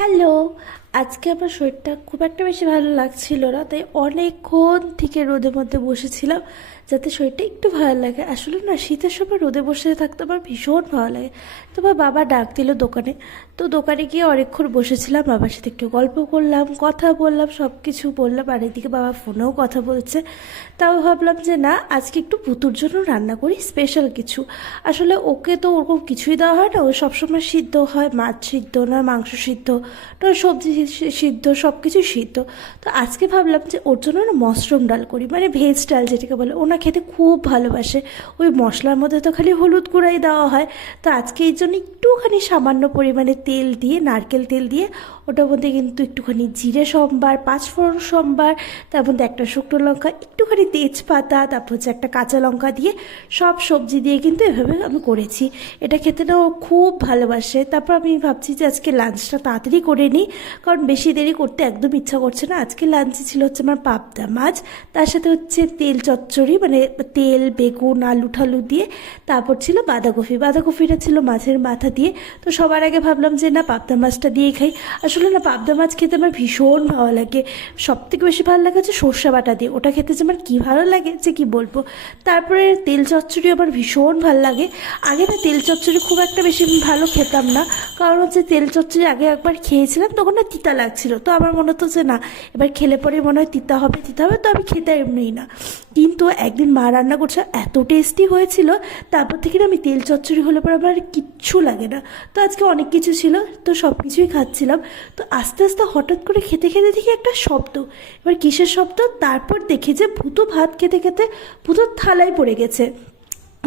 Hello. আজকে আমার শরীরটা খুব একটা বেশি ভালো লাগছিল না, তাই অনেকক্ষণ থেকে রোদের মধ্যে বসেছিলাম যাতে শরীরটা একটু ভালো লাগে। আসলে না, শীতের সময় রোদে বসে থাকতে আমার ভীষণ ভালো লাগে। তো আমার বাবা ডাক দিল দোকানে। তো দোকানে গিয়ে অনেকক্ষণ বসেছিলাম, বাবার সাথে একটু গল্প করলাম, কথা বললাম, সব কিছু বললাম। আর এদিকে বাবা ফোনেও কথা বলছে। তাও ভাবলাম যে না, আজকে একটু পুতুর জন্য রান্না করি স্পেশাল কিছু। আসলে ওকে তো ওরকম কিছুই দেওয়া হয় না, ও সবসময় সিদ্ধ হয়, মাছ সিদ্ধ না মাংস সিদ্ধ না সবজি সিদ্ধ, সব কিছুই সিদ্ধ। তো আজকে ভাবলাম যে ওর জন্য না মাশরুম ডাল করি, মানে ভেজ ডাল যেটাকে বলে। ওনা খেতে খুব ভালোবাসে। ওই মশলার মধ্যে তো খালি হলুদ গুঁড়াই দেওয়া হয়। তো আজকে এই জন্য একটুখানি সামান্য পরিমাণে তেল দিয়ে, নারকেল তেল দিয়ে, ওটার মধ্যে কিন্তু একটুখানি জিরে সম্বার, পাঁচফোড়ন সম্বার, তার মধ্যে একটা শুকনো লঙ্কা, একটুখানি তেজপাতা, তারপর হচ্ছে একটা কাঁচা লঙ্কা দিয়ে সব সবজি দিয়ে কিন্তু এভাবে আমি করেছি। এটা খেতে না ও খুব ভালোবাসে। তারপর আমি ভাবছি যে আজকে লাঞ্চটা তাড়াতাড়ি করে নিই, কারণ বেশি দেরি করতে একদম ইচ্ছা করছে না। আজকে লাঞ্চে ছিল হচ্ছে আমার পাবদা মাছ, তার সাথে হচ্ছে তেল চচ্চড়ি, মানে তেল বেগুন আলু ঠালু দিয়ে। তারপর ছিল বাঁধাকপি, বাঁধাকপিটা ছিল মাছের মাথা দিয়ে। তো সবার আগে ভাবলাম যে না, পাবদা মাছটা দিয়েই খাই। আসলে না, পাবদা মাছ খেতে আমার ভীষণ ভালো লাগে। সব থেকে বেশি ভালো লাগে হচ্ছে সর্ষে বাটা দিয়ে, ওটা খেতে যে আমার কী ভালো লাগে যে কি বলবো। তারপরে তেল চচ্চড়ি আমার ভীষণ ভালো লাগে। আগে না তেল চচ্চড়ি খুব একটা বেশি ভালো খেতাম না, কারণ হচ্ছে তেল চচ্চড়ি আগে একবার খেয়েছিলাম, তখন না তিতা লাগছিল। তো আমার মনে হতো যে না, এবার খেলে পরে মনে হয় তিতা হবে তিতা হবে, তো আমি খেতে এমনিই না। কিন্তু একদিন মা রান্না করছে, এত টেস্টি হয়েছিল। তারপর থেকে না আমি তেল চচ্চড়ি হলে পরে আমার আর কিচ্ছু লাগে না। তো আজকে অনেক কিছু ছিল, তো সব কিছুই খাচ্ছিলাম। তো আস্তে আস্তে হঠাৎ করে খেতে খেতে দেখি একটা শব্দ। এবার কিসের শব্দ? তারপর দেখি যে ভুতু ভাত খেতে খেতে ভুতুর থালায় পড়ে গেছে।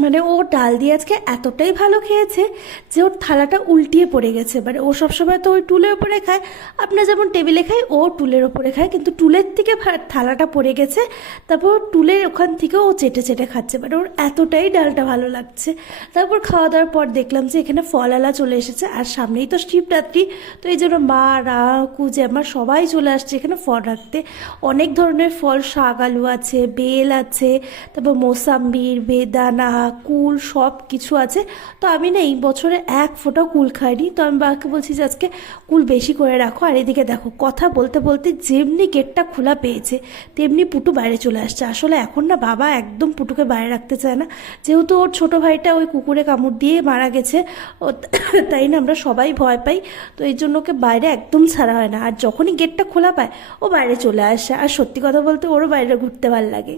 মানে ও ডাল দিয়ে আজকে এতটাই ভালো খেয়েছে যে ওর থালাটা উল্টিয়ে পড়ে গেছে। মানে ও সবসময় তো ওই টুলের ওপরে খায়, আপনার যেমন টেবিলে খায়, ও টুলের ওপরে খায়, কিন্তু টুলের থেকে থালাটা পড়ে গেছে। তারপর টুলের ওখান থেকে ও চেটে চেটে খাচ্ছে, মানে ওর এতটাই ডালটা ভালো লাগছে। তারপর খাওয়া দাওয়ার পর দেখলাম যে এখানে ফলালা চলে এসেছে, আর সামনেই তো শিবরাত্রি। তো এই জন্য মা, কুজে আমার সবাই চলে আসছে এখানে ফল রাখতে। অনেক ধরনের ফল, শাক আলু আছে, বেল আছে, তারপর মোসাম্বির, বেদানা, কুল, সব কিছু আছে। তো আমি না এই বছরে এক ফোঁটাও কুল খাইনি। তো আমি বাবাকে বলছি যে আজকে কুল বেশি করে রাখো। আর এদিকে দেখো, কথা বলতে বলতে যেমনি গেটটা খোলা পেয়েছে তেমনি পুটু বাইরে চলে আসছে। আসলে এখন না বাবা একদম পুটুকে বাইরে রাখতে চায় না, যেহেতু ওর ছোট ভাইটা ওই কুকুরে কামড় দিয়ে মারা গেছে। ও তাই না, আমরা সবাই ভয় পাই। তো এই জন্য ওকে বাইরে একদম ছাড়া হয় না। আর যখনই গেটটা খোলা পায় ও বাইরে চলে আসে। আর সত্যি কথা বলতে ওরও বাইরে ঘুরতে ভালো লাগে।